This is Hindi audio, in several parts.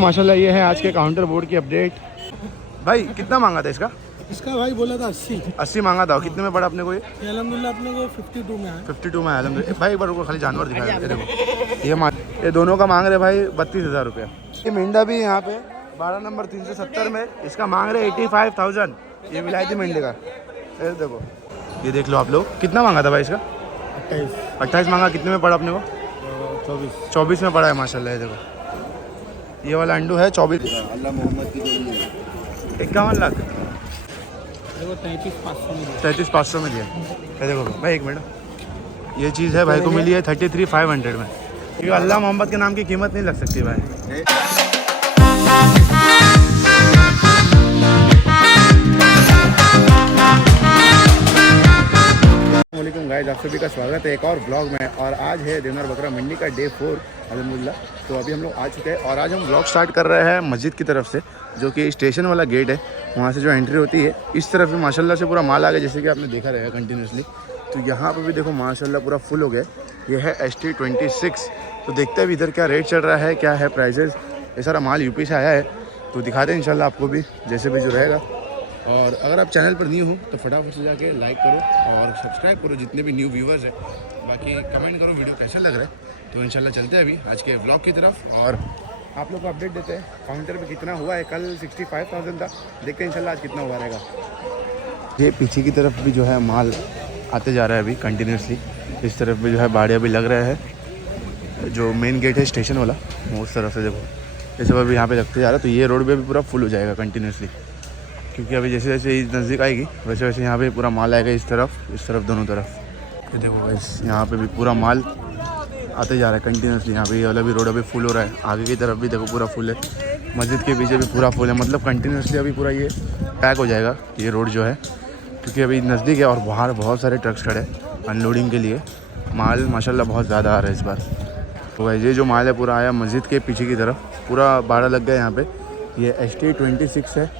माशाल्लाह ये है आज के काउंटर बोर्ड की अपडेट। भाई कितना मांगा था इसका? इसका भाई बोला था 80 मांगा था। कितने में पड़ा अपने को ये? अल्हम्दुलिल्लाह अपने को 52 में है। 52 में है अल्हम्दुलिल्लाह। भाई एक बार रुको, खाली जानवर दिखाया देखो। ये दोनों का मांग रहे भाई 32,000 रुपया। ये मेंढा भी यहाँ पे 12 नंबर 370 में, इसका मांग रहे 85,000। ये विलायती मेंढे का देखो, ये देख लो आप लोग। कितना मांगा था भाई इसका? 28 मांगा। कितने में पड़ा अपने को? 24 में पड़ा है माशाल्लाह। ये देखो ये वाला अंडू है 24। अल्लाह मोहम्मद की 51 लाख 33,500 में दिया। ये देखो भाई एक मिनट, ये चीज़ है भाई को मिली है 33,500 में। क्योंकि अल्लाह मोहम्मद के नाम की कीमत नहीं लग सकती भाई। अस्सलामुअलैकुम गाइस, आप सभी का स्वागत है एक और ब्लॉग में। और आज है दिनार बकरा मंडी का डे 4 अल्हम्दुलिल्लाह। तो अभी हम लोग आ चुके हैं और आज हम ब्लॉग स्टार्ट कर रहे हैं मस्जिद की तरफ से, जो कि स्टेशन वाला गेट है। वहाँ से जो एंट्री होती है इस तरफ भी माशाल्लाह से पूरा माल आ गया, जैसे कि आपने देखा रहेगा कंटिन्यूसली। तो यहाँ पर भी देखो माशाल्लाह पूरा फुल हो गया। ये है ST26। तो देखते हैं भी इधर क्या रेट चल रहा है, क्या है प्राइजेज़। ये सारा माल यूपी से आया है, तो दिखाते हैं इंशाल्लाह आपको भी जैसे भी जो रहेगा। और अगर आप चैनल पर न्यू हो तो फटाफट से जाके लाइक करो और सब्सक्राइब करो जितने भी न्यू व्यूवर्स हैं। बाकी कमेंट करो वीडियो कैसा लग रहा है। तो इंशाल्लाह चलते हैं अभी आज के व्लॉग की तरफ और आप लोग को अपडेट देते हैं काउंटर पे कितना हुआ है। कल 65,000 था, देखते हैं इंशाल्लाह आज कितना हुआ रहेगा। ये पीछे की तरफ भी जो है माल आते जा रहा है अभी कंटिन्यूसली। इस तरफ भी जो है बाड़े अभी लग रहे हैं, जो मेन गेट है स्टेशन वाला वो उस तरफ से देखो ये सब अभी यहाँ पे लगते जा रहा है। तो ये रोड पे भी पूरा फुल हो जाएगा कंटिन्यूसली, क्योंकि अभी जैसे जैसे नज़दीक आएगी वैसे वैसे यहाँ पे पूरा माल आएगा। इस तरफ दोनों तरफ ये देखो इस यहाँ पे भी पूरा माल आते जा रहा है कंटिन्यूसली। यहाँ पे ये वाला भी रोड अभी फुल हो रहा है। आगे की तरफ भी देखो पूरा फुल है, मस्जिद के पीछे भी पूरा फुल है। मतलब कंटिन्यूसली अभी पूरा ये पैक हो जाएगा ये रोड जो है, क्योंकि अभी नज़दीक है और बाहर बहुत सारे ट्रक्स खड़े हैं अनलोडिंग के लिए। माल माशाल्लाह बहुत ज़्यादा आ रहा है इस बार। तो भाई ये जो माल है पूरा आया मस्जिद के पीछे की तरफ, पूरा बाड़ा लग गया यहाँ पर। ये ST26 है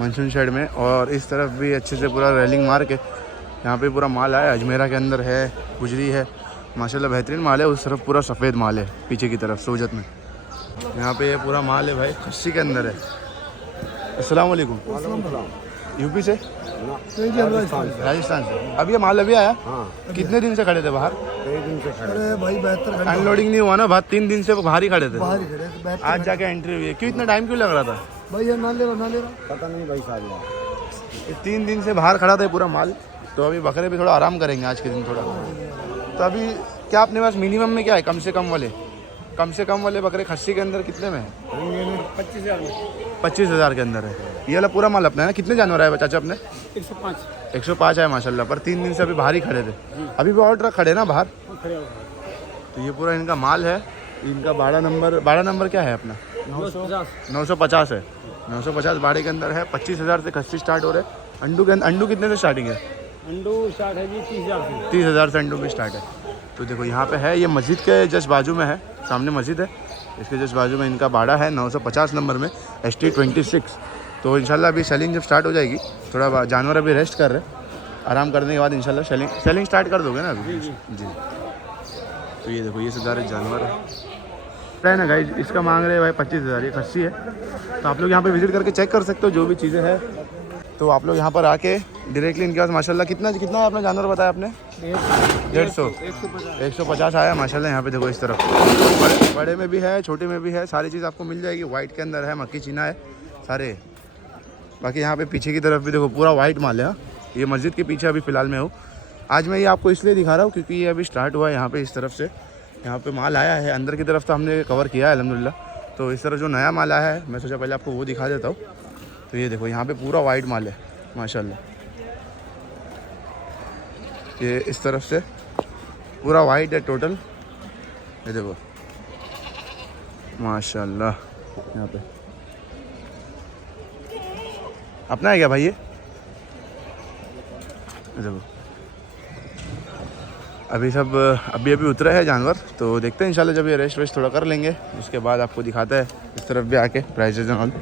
मनसून शेड में। और इस तरफ भी अच्छे से पूरा रेलिंग मार के यहाँ पे पूरा माल आया। अजमेरा के अंदर है, गुजरी है, माशाल्लाह बेहतरीन माल है। उस तरफ पूरा सफ़ेद माल है पीछे की तरफ सोजत में। यहाँ पे ये पूरा माल है भाई खस्सी के अंदर है। अस्सलाम वालेकुम। यूपी से? राजस्थान से। अब ये माल अभी आया? कितने दिन से खड़े थे बाहर? 1 दिन से खड़े भाई। 72 अनलोडिंग नहीं हुआ ना बाहर? 3 दिन से बाहर ही खड़े थे। आज जाके एंट्री हुई है। क्यों इतना टाइम क्यों लग रहा था भाई? ये ना ले रहा पता नहीं भाई साहब। 3 दिन से बाहर खड़ा था पूरा माल। तो अभी बकरे भी थोड़ा आराम करेंगे आज के दिन थोड़ा। तो अभी क्या अपने पास मिनिमम में क्या है? कम से कम वाले बकरे खस्सी के अंदर कितने में है? 25,000 के अंदर है। ये वाला पूरा माल अपना है ना? कितने जानवर आए चाचा अपने? 105 है माशाल्लाह। पर 3 दिन से अभी बाहर ही खड़े थे। अभी भी और ट्रक खड़े ना बाहर। तो ये पूरा इनका माल है। इनका 12 नंबर क्या है अपना? 950 है। 950 बाड़े के अंदर है। 25,000 से खस्सी स्टार्ट हो रहे हैं। अंडू कितने से स्टार्टिंग है? अंडू स्टार्ट है जी 30,000 से अंडू भी स्टार्ट है। तो देखो यहाँ पे है, ये मस्जिद के जस्ट बाजू में है, सामने मस्जिद है, इसके जस्ट बाजू में इनका बाड़ा है 950 नंबर में ST26। तो इंशाल्लाह अभी सेलिंग जब स्टार्ट हो जाएगी, थोड़ा जानवर अभी रेस्ट कर रहे हैं, आराम करने के बाद इंशाल्लाह सेलिंग स्टार्ट कर दोगे ना अभी? जी। तो ये देखो ये सारे जानवर है ना गाइस। इसका मांग रहे हैं भाई 25,000। ये खस्सी है। तो आप लोग यहाँ पे विजिट करके चेक कर सकते हो जो भी चीज़ें हैं। तो आप लोग यहाँ पर आके डायरेक्टली इनके पास माशाल्लाह कितना है अपना जानवर बताया आपने? 150 आया माशाल्लाह। यहाँ पे देखो इस तरफ बड़े में भी है, छोटे में भी है, सारी चीज़ आपको मिल जाएगी। वाइट के अंदर है, मक्की चीना है सारे। बाकी यहाँ पे पीछे की तरफ भी देखो पूरा वाइट माल है। ये मस्जिद के पीछे अभी फ़िलहाल में हो। आज मैं ये आपको इसलिए दिखा रहा हूँ क्योंकि ये अभी स्टार्ट हुआ है यहाँ पर। इस तरफ से यहाँ पे माल आया है। अंदर की तरफ तो हमने कवर किया है अल्हम्दुलिल्लाह। तो इस तरह जो नया माल आया है मैं सोचा पहले आपको वो दिखा देता हूँ। तो ये देखो यहाँ पे पूरा वाइट माल है माशाल्लाह। ये इस तरफ से पूरा वाइट है टोटल। ये देखो माशाल्लाह। यहाँ पे अपना है क्या भाई? ये देखो अभी उतरे हैं जानवर। तो देखते हैं इंशाल्लाह जब ये रेस्ट वेस्ट थोड़ा कर लेंगे उसके बाद आपको दिखाता है इस तरफ भी आके प्राइजेज एंड ऑल।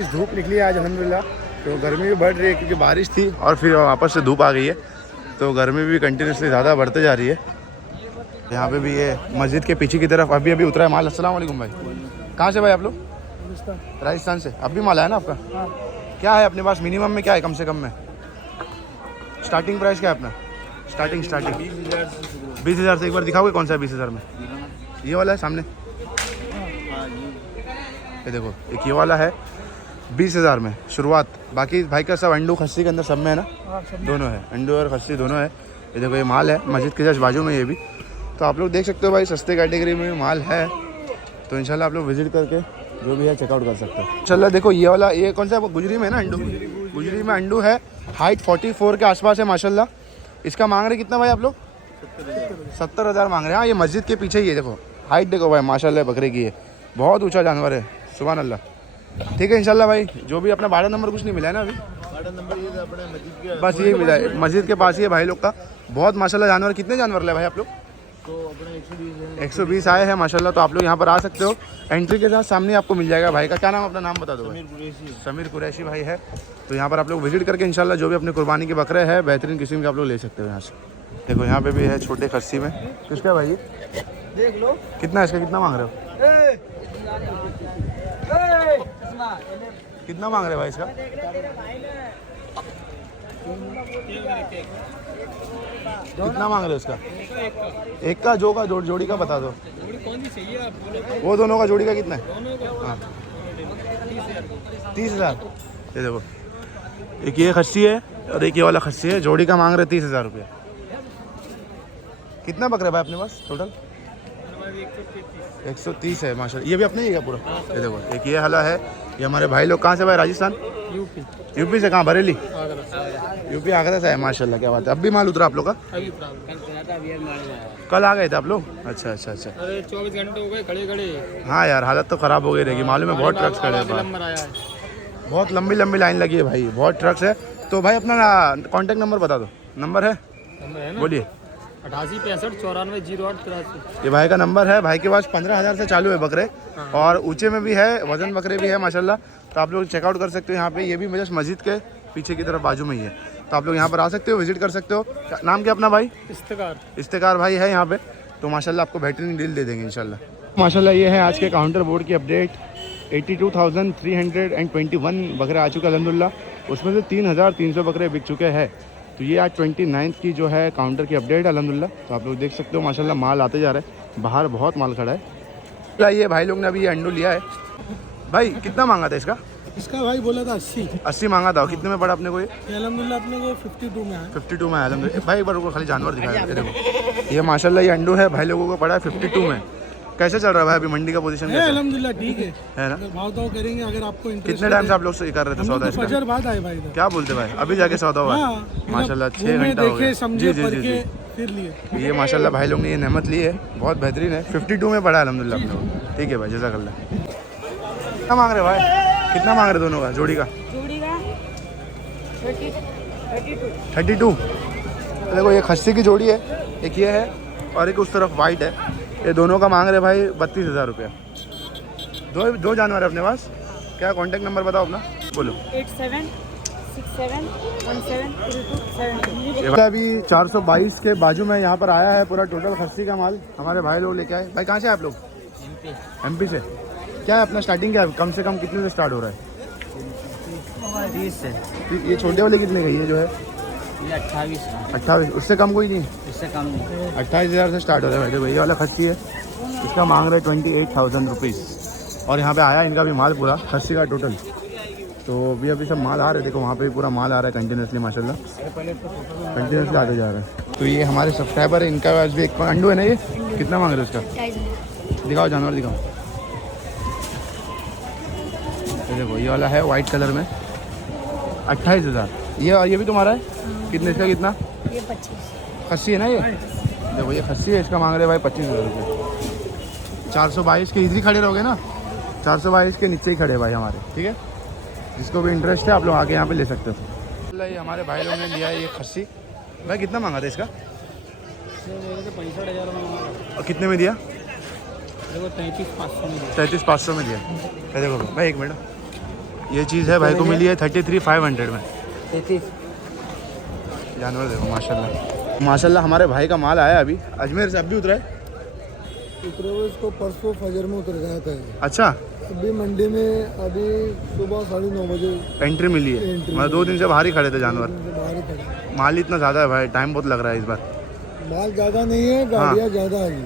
इस धूप निकली है आज अल्हम्दुलिल्लाह। तो गर्मी भी बढ़ रही है क्योंकि बारिश थी और फिर वापस से धूप आ गई है। तो गर्मी भी कंटिन्यूसली ज़्यादा बढ़ते जा रही है। यहाँ पे भी ये मस्जिद के पीछे की तरफ अभी उतरा है माल। अस्सलाम वालेकुम भाई। कहाँ से भाई आप लोग? राजस्थान से। अब भी माल है ना आपका? क्या है अपने पास मिनिमम में, क्या है कम से कम में? स्टार्टिंग प्राइस क्या है अपना? स्टार्टिंग 20,000 से। एक बार दिखाओगे कौन सा है 20,000 में? ये वाला है सामने, ये देखो, एक ये वाला है 20,000 में शुरुआत। बाकी भाई का सब अंडू खस्सी के अंदर सब में है ना? दोनों है, अंडू और खस्सी दोनों है। ये देखो ये माल है मस्जिद के जस्ट बाजू में, ये भी तो आप लोग देख सकते हो भाई, सस्ते कैटेगरी में माल है। तो इंशाल्लाह आप लोग विजिट करके जो भी है चेकआउट कर सकते हो। इंशाल्लाह देखो ये वाला, ये कौन सा गुजरी में है ना? अंडू, गुजरी में अंडू है, हाइट 44 के आसपास है माशाल्लाह। इसका मांग रहे कितना भाई आप लोग? 70,000 मांग रहे हैं। हाँ, ये मस्जिद के पीछे ही है, देखो हाइट देखो भाई माशाल्लाह बकरे की है, बहुत ऊंचा जानवर है, सुभान अल्लाह। ठीक है इंशाल्लाह भाई, जो भी अपना भाड़ा नंबर कुछ नहीं मिला है ना अभी? भाड़ा नंबर ये अपने मस्जिद के, बस ये मिला है, मस्जिद के पास ही है भाई लोग का। बहुत माशाल्लाह जानवर। कितने जानवर ले भाई आप लोग? तो अपने 120 आए हैं माशाल्लाह। तो आप लोग यहाँ पर आ सकते हो, एंट्री के साथ सामने आपको मिल जाएगा। भाई का क्या नाम, अपना नाम बता दो? समीर कुरैशी भाई है। तो यहाँ पर आप लोग विजिट करके इंशाल्लाह जो भी अपने कुर्बानी के बकरे हैं बेहतरीन किस्म के आप लोग ले सकते हो यहाँ से। देखो यहाँ पे भी है छोटे खस्सी में। किसका भाई ये? देख लो कितना है इसका, कितना मांग रहे हो? कितना मांग रहे हो भाई इसका? कितना मांग रहे हो इसका? एक का जो का जोड़ी का बता दो। कौन सी चाहिए आप? वो दोनों का जोड़ी का कितना है? हाँ 30,000। ये देखो एक ये खस्सी है और एक ये वाला खस्सी है, जोड़ी का मांग रहे 30,000 रुपये। कितना बकरा भाई अपने पास टोटल? 130 है माशाल्लाह। ये भी अपने ही है पूरा? ये देखो एक ये हला है, ये हमारे भाई लोग कहाँ से भाई? राजस्थान, यूपी से। कहाँ? बरेली, यूपी आगरा से है माशाल्लाह। क्या बात है। अब भी माल उतरा आप लोग का? कल आ गए थे आप लोग? अच्छा अच्छा अच्छा। 24 घंटे हो गए खड़े खड़े। हाँ यार, हालत तो ख़राब हो गई रहेगी, मालूम है बहुत ट्रक्स खड़े हैं, बहुत लंबी लंबी लाइन लगी है भाई, बहुत ट्रक्स है। तो भाई अपना कॉन्टैक्ट नंबर बता दो। नंबर है बोलिए। 8865 ये भाई का नंबर है। भाई के पास 15,000 से चालू है बकरे, और ऊंचे में भी है, वजन बकरे भी है माशाल्लाह। तो आप लोग चेकआउट कर सकते हो यहाँ पे। ये भी जस्ट मस्जिद के पीछे की तरफ बाजू में ही है, तो आप लोग यहाँ पर आ सकते हो, विजिट कर सकते हो। नाम क्या अपना भाई? इफ्तिकार भाई है यहाँ पे। तो माशाल्लाह आपको बेहतरीन डील दे देंगे इंशाल्लाह। माशाल्लाह ये है आज के काउंटर बोर्ड की अपडेट। 82,321 बकरे आ चुके हैं अल्हम्दुलिल्लाह, उसमें से 3,300 बकरे बिक चुके हैं। तो ये आज 29 की जो है काउंटर की अपडेट है अल्हम्दुलिल्लाह। तो आप लोग देख सकते हो माशाल्लाह माल आते जा रहा है, बाहर बहुत माल खड़ा है। ये भाई लोग ने अभी ये अंडू लिया है। भाई कितना मांगा था इसका? इसका भाई बोला था 80 मांगा था। कितने में पड़ा अपने को ये? अल्हम्दुलिल्लाह अपने को 52 में है। 52 में है अल्हम्दुलिल्लाह। भाई एक बार को खाली जानवर दिखाया, ये देखो ये माशाल्लाह ये अंडू है, भाई लोगों को पड़ा है 52 में। कैसे चल रहा है भाई अभी मंडी का पोजीशन? अल्हम्दुलिल्लाह ठीक है ना? भाव तो करेंगे अगर आपको इंटरेस्ट। कितने टाइम से आप लोग से कर रहे थे सौदा इसका? फजर बाद आए भाई। क्या बोलते भाई, अभी जाके सौदा हुआ? माशाल्लाह 6 घंटा हो गया। जी जी जी जी। फिर लिए ये माशाल्लाह भाई लोग ने ये नेमत ली है, बहुत बेहतरीन है। 52 में पड़ा है अल्हम्दुलिल्लाह अपने को। ठीक है भाई, जज़ाकल्लाह। कितना मांग रहे भाई? कितना मांग रहे दोनों का, जोड़ी का? 32। देखो ये खस्सी की जोड़ी है, एक ये है और एक उस तरफ वाइट है। ये दोनों का मांग रहे भाई 32,000 रुपया। दो जानवर है अपने पास। क्या कॉन्टैक्ट नंबर बताओ अपना, बोलो। 8767327270। अभी 422 के बाजू में यहाँ पर आया है पूरा टोटल खस्सी का माल, हमारे भाई लोग लेके आए। भाई कहाँ से आप लोग? MP से। क्या है अपना स्टार्टिंग, क्या है कम से कम कितने से स्टार्ट हो रहा है? 30 से। ये छोटे वाले कितने का? ये जो है ये 28। 28, उससे कम कोई नहीं? इससे कम नहीं। 28,000 से स्टार्ट हो रहा है भाई। ये वाला खस्सी है, इसका मांग रहा है 28,000 रुपीज़। और यहाँ पे आया इनका भी माल पूरा खस्सी का टोटल। तो अभी सब माल आ रहे हैं, देखो वहाँ पे भी पूरा माल आ रहा है कंटिन्यूसली माशाल्लाह, कंटिन्यूसली आते जा रहा है। तो ये हमारे सब्सक्राइबर है, इनका आज भी एक अंडू है ना, ये कितना मांग रहे हो उसका? दिखाओ जानवर दिखाओ। ये देखो ये वाला है वाइट कलर में, 28,000। ये भी तुम्हारा है? कितने इसका? कितना? ये 25 खस्सी है ना ये? देखो ये खस्सी है, इसका मांग रहे भाई 25,000 रुपये। 422 के इधर खड़े रहोगे ना, 422 के नीचे ही खड़े भाई हमारे। ठीक है, जिसको भी इंटरेस्ट है आप लोग आके यहाँ पे ले सकते हो। ये हमारे भाई लोगों ने लिया है ये खस्सी। भाई कितना मांगा था इसका? 65,000 में। और कितने में दिया? देखो 33,500 में। 33,500 में दिया। देखो भाई एक मिनट, ये चीज़ है भाई को मिली है 33,500 में। 33 जानवर देखो माशाल्लाह माशाल्लाह। हमारे भाई का माल आया अभी अजमेर से, अब भी उतरा है। उतरे हुए इसको परसों फजर में उतर गया था। अच्छा, अभी मंडी में अभी सुबह 9:30 बजे एंट्री मिली है। एंट्री मतलब 2 दिन से बाहर ही खड़े थे जानवर। बाहर ही खड़े। माल इतना ज़्यादा है भाई, टाइम बहुत लग रहा है इस बार। माल ज़्यादा नहीं है, गाड़ियाँ ज़्यादा आई।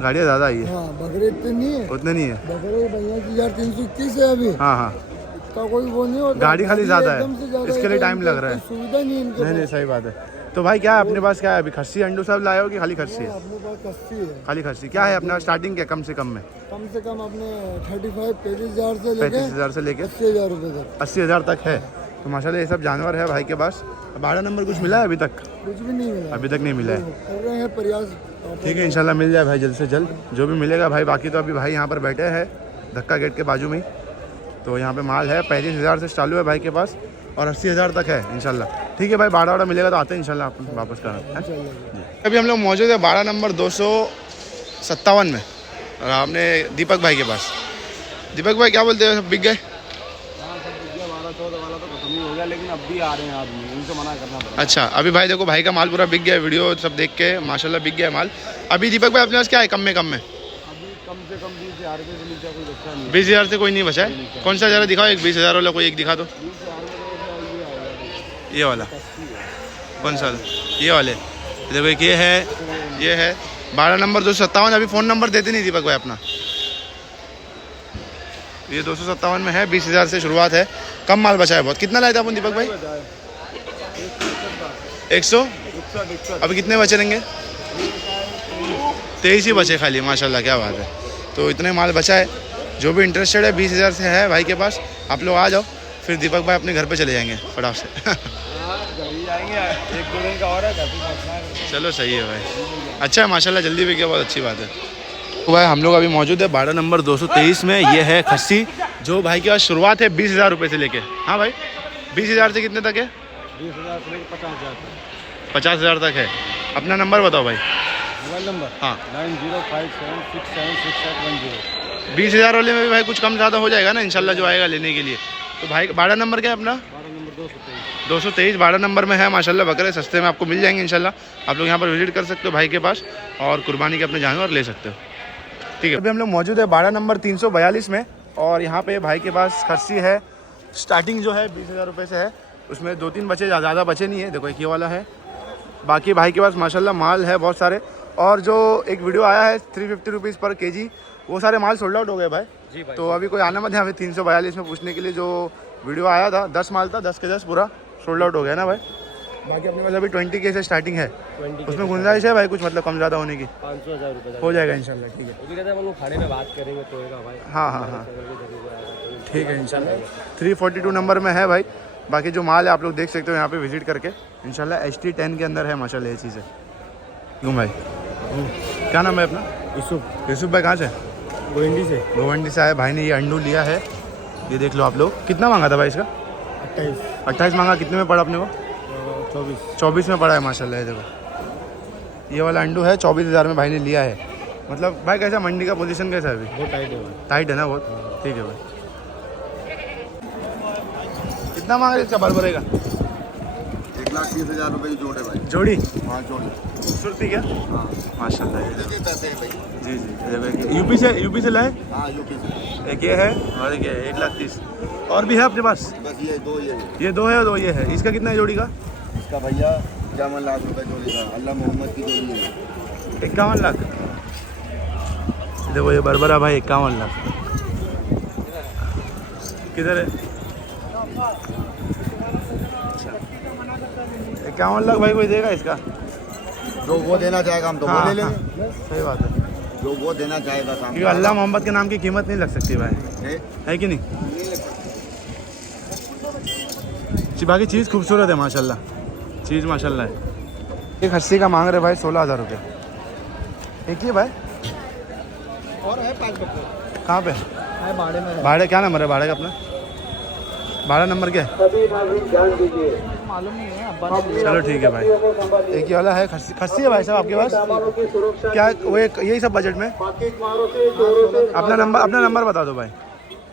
गाड़ियाँ ज़्यादा आई है। हाँ, बकरे इतने नहीं है। उतने नहीं है। बकरे भैया की 1321 है अभी। हाँ हाँ, इसका कोई वो नहीं होता। गाड़ी खाली ज़्यादा है, एकदम से ज़्यादा इसके लिए टाइम लग रहा है। सुविधा नहीं है इनके नहीं, सही बात है। तो भाई क्या है अपने पास, क्या है अभी? खस्सी अंडू सब लाए हो कि खाली खस्सी है? अपने पास कस्सी है। खाली खस्सी। क्या है अपना स्टार्टिंग क्या कम से कम में? कम से कम अपने 35,000 से लेके 35,000 से लेके 80,000 रुपये तक। 80,000 तक है। तो माशाल्लाह ये सब जानवर है भाई के पास। 12 नंबर कुछ मिला है अभी तक? कुछ भी नहीं मिला, अभी तक नहीं मिला है। कर रहे हैं प्रयास। ठीक है, इंशाल्लाह मिल जाए भाई जल्द से जल्द, जो भी मिलेगा भाई। बाकी तो अभी भाई यहाँ पर बैठे हैं धक्का गेट के बाजू में ही। तो यहाँ पे माल है 35,000 से चालू है भाई के पास और 80,000 तक है इंशाल्लाह। ठीक है भाई, 12 मिलेगा तो आते हैं इंशाल्लाह अपन वापस करना है। अभी हम लोग मौजूद है 12 नंबर 257 में और आपने दीपक भाई के पास। दीपक भाई क्या बोलते हैं, बिक गए? हो गया, लेकिन अब भी आ रहे हैं आदमी, उनसे मना करना पड़ेगा। अच्छा, अभी भाई देखो भाई का माल पूरा बिक गया, वीडियो सब देख के माशाल्लाह बिक गया माल। अभी दीपक भाई अपने पास क्या है कम में? अभी कम से कम 20,000 रुपये से नीचे कोई बच्चा नहीं है। 20,000 से कोई नहीं बचा है? कौन सा ज़रा दिखाओ, एक 20,000 वाला कोई एक दिखा दो। 20,000 में ये वाला कौन सा? ये वाले देखो, एक ये है 12 नंबर 257। अभी फ़ोन नंबर देते नहीं दीपक भाई अपना। ये 257 में है, 20,000 से शुरुआत है। कम माल बचा है बहुत। कितना लाया था अपन दीपक भाई? 100। अभी कितने बचे रहेंगे? 23 ही बचे खाली। माशाल्लाह, क्या बात है। तो इतने माल बचा है। जो भी इंटरेस्टेड है 20,000 से है भाई के पास, आप लोग आ जाओ। फिर दीपक भाई अपने घर पे चले जाएंगे फटाफ से। जाएंगे, 1-2 दिन का और है। चलो सही है भाई, अच्छा है माशाल्लाह, जल्दी भी क्या, बहुत अच्छी बात है। तो भाई हम लोग अभी मौजूद है 12 नंबर 223 में। ये है खस्सी जो भाई के पास शुरुआत है 20,000 रुपये से लेके। हाँ भाई, 20,000 से कितने तक है? 20,000 से लेकर 50,000 तक। 50,000 तक है। अपना नंबर बताओ भाई। Mobile number? हाँ, 9057676710। 20,000 वाले में भी भाई कुछ कम ज़्यादा हो जाएगा ना इंशाल्लाह, जो आएगा लेने के लिए। तो भाई 12 नंबर क्या है अपना? 12 नंबर 223। 223 12 नंबर में है माशाल्लाह। बकरे सस्ते में आपको मिल जाएंगे इंशाल्लाह। आप लोग यहाँ पर विजिट कर सकते हो भाई के पास और कुर्बानी के अपने जानवर ले सकते हो। ठीक है, अभी हम लोग मौजूद है 12 नंबर 342 में और यहाँ पे भाई के पास खस्सी है। स्टार्टिंग जो है 20,000 रुपये से है। उसमें 2-3 बचे, ज़्यादा बचे नहीं है। देखो एक ये वाला है। बाकी भाई के पास माशाल्लाह माल है बहुत सारे। और जो एक वीडियो आया है 350 रुपीज़ पर केजी, वो सारे माल सोल्ड आउट हो गए भाई। जी भाई। तो अभी कोई आना मत है। अभी 342 में पूछने के लिए जो वीडियो आया था, 10 माल था, 10 के 10 पूरा सोल्ड आउट हो गया ना भाई। बाकी अपने पास अभी 20 के से स्टार्टिंग है। उसमें गुंजाइश है भाई कुछ, मतलब कम ज़्यादा होने की? 500,000 रुपये हो जाएगा इंशाल्लाह। ठीक है, कहते हैं हम लोग खाने में बात करेंगे तो होगा भाई। हाँ, ठीक है इंशाल्लाह। 342 नंबर में है भाई। बाकी जो माल है आप लोग देख सकते हो यहाँ पे विजिट करके इंशाल्लाह। HT10 के अंदर है माशाल्लाह ये चीज़ है। क्यों भाई, क्या नाम है अपना? यूसुफ भाई कहाँ से? गोवंडी से आए भाई ने। ये अंडू लिया है, ये देख लो आप लोग। कितना मांगा था भाई इसका? 28 मांगा। कितने में पड़ा अपने को? 24 में पड़ा है माशाल्लाह। ये देखो, ये वाला अंडू है 24,000 में भाई ने लिया है। मतलब भाई कैसा मंडी का पोजीशन कैसा है अभी? बहुत टाइट है भाई। टाइट है ना बहुत? ठीक है भाई। कितना मांग रहे इसका बरबरे का? 1,30,000 रुपये की जोड़ है भाई। जोड़ी? हाँ जोड़ी। खूबसूरती क्या? हाँ माशाल्लाह। ये पैसे हैं भाई। जी जी, यूपी से लाए? हाँ यूपी से। एक ये है और एक ये 1,30,000। और भी है अपने पास? बस ये दो ये दो है और दो ये है। इसका कितना है जोड़ी का? इसका भैया 51 लाख रुपए जोड़ी का। अल्लाह मोहम्मद की जोड़ी है। 51 लाख। देखो ये बरबरा भाई 51 लाख। किधर है? 51 लाख भाई कोई देगा इसका? जो वो देना चाहेगा हम तो वो ले लेंगे। सही बात है, जो वो देना चाहेगा सामने। क्योंकि अल्लाह मोहम्मद के नाम की कीमत नहीं लग सकती भाई, है कि नहीं? बाकी चीज़ खूबसूरत है माशाल्लाह, चीज़ माशाल्लाह है। एक खस्सी का मांग रहे भाई 16,000 रुपये। एक ही भाई और है 5 बकरे। कहाँ पे? भाड़े में। भाड़े क्या नंबर है भाड़े का अपना? 12 नंबर क्या है? मालूम नहीं है। चलो ठीक है भाई। एक ही वाला है खस्सी है भाई साहब आपके पास? क्या वो एक यही सब बजट में? अपना नंबर बता दो भाई।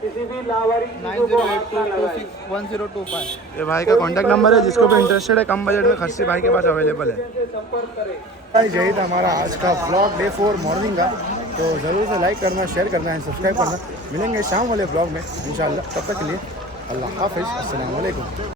9082261025। ये भाई का कॉन्टैक्ट नंबर है, जिसको भी इंटरेस्टेड है कम बजट में खस्सी भाई के पास अवेलेबल है। भाई यही था हमारा आज का व्लॉग डे 4 मॉर्निंग का। तो ज़रूर से लाइक करना, शेयर करना है, सब्सक्राइब करना। मिलेंगे शाम वाले व्लॉग में इंशाल्लाह। तब तक के लिए अल्लाह हाफिज़, अस्सलाम वालेकुम।